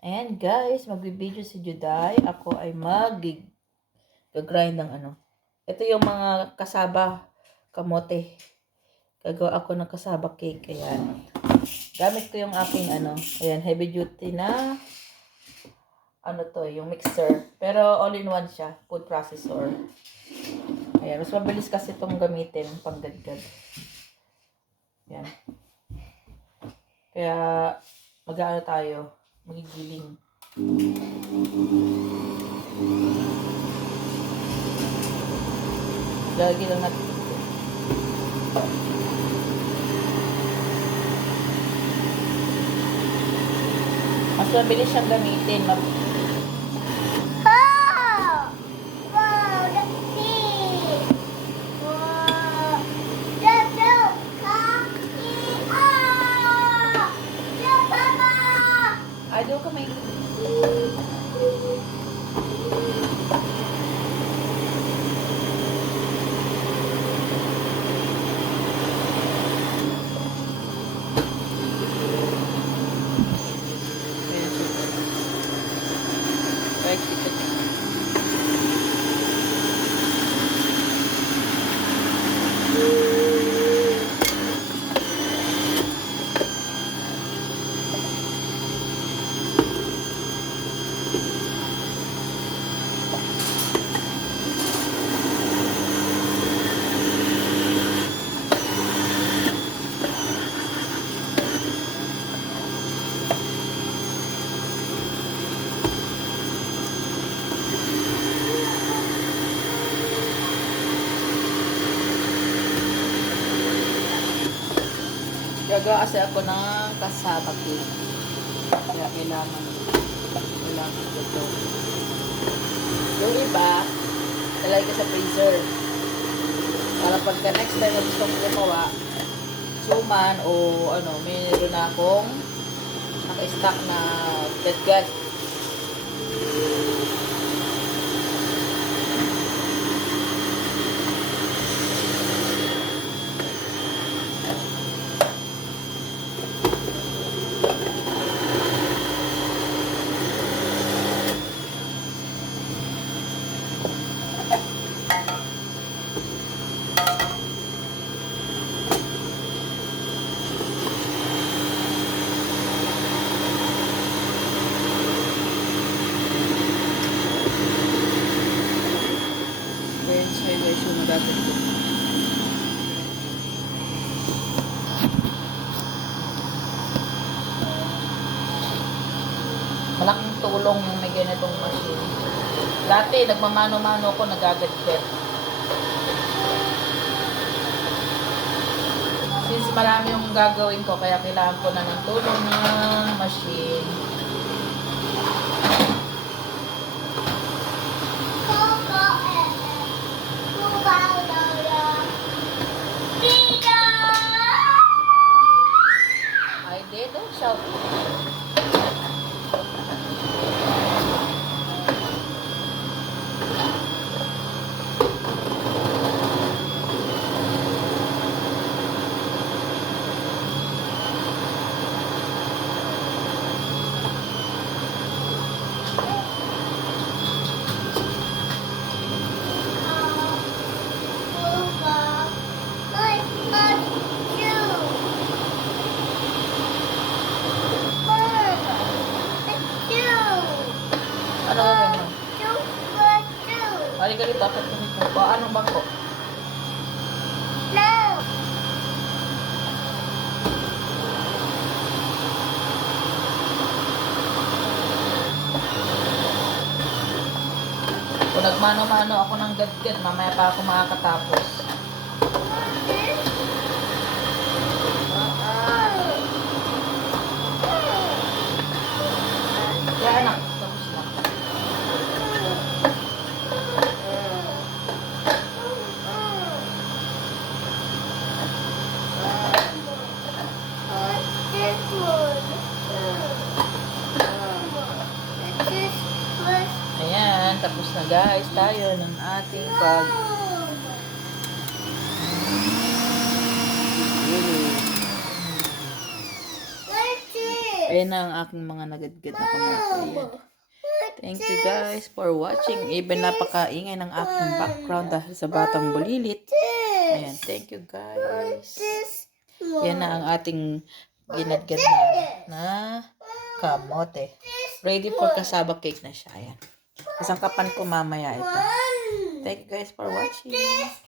Ayan guys, magbibideo si Juday. Ako ay mag-grind ng ano. Ito yung mga kasaba kamote. Gagawa ako ng kasaba cake. Ayan. Gamit ko yung aking ano. Ayan, heavy duty na ano to, yung mixer. Pero all-in-one siya. Food processor. Ayan, mas mabilis kasi itong gamitin panggadgad. Ayan. Kaya mag-ano tayo. Magigiling. Lagi lang natin. Mas mabilis siyang gamitin. Ay, doon ka may... Gagawa kasi ako ng kasaba cake. Kaya kailangan ko ito. Yung iba, talagay ko sa freezer. Para pagka next time na gusto kong gumawa, suman o ano, mayroon na akong naka-stock na gadgad. Malaking tulong yung may ganitong machine. Dati, nagmamano-mano ko, nagagadget. Since marami yung gagawin ko, kaya kailangan ko na ng tulong ng machine. I didn't shout. Ano gagawin mo? Halika dito, apat kami po. Anong bangko? No! Kung nagmano-mano ako ng gadget, mamaya pa ako makakatapos. Kaya anak, tapos na. Ayan, tapos na guys tayo ng ating pag Ayan na ang aking mga nagadgad na kamote. Ayan. Thank you guys for watching. Even napakaingay ng aking background dahil sa batang bulilit. Ayan, thank you guys. Yan na ang ating ginadgad na kamote. Ready for kasaba cake na siya. Ayan. Kasangkapan ko mamaya ito. Thank you guys for watching.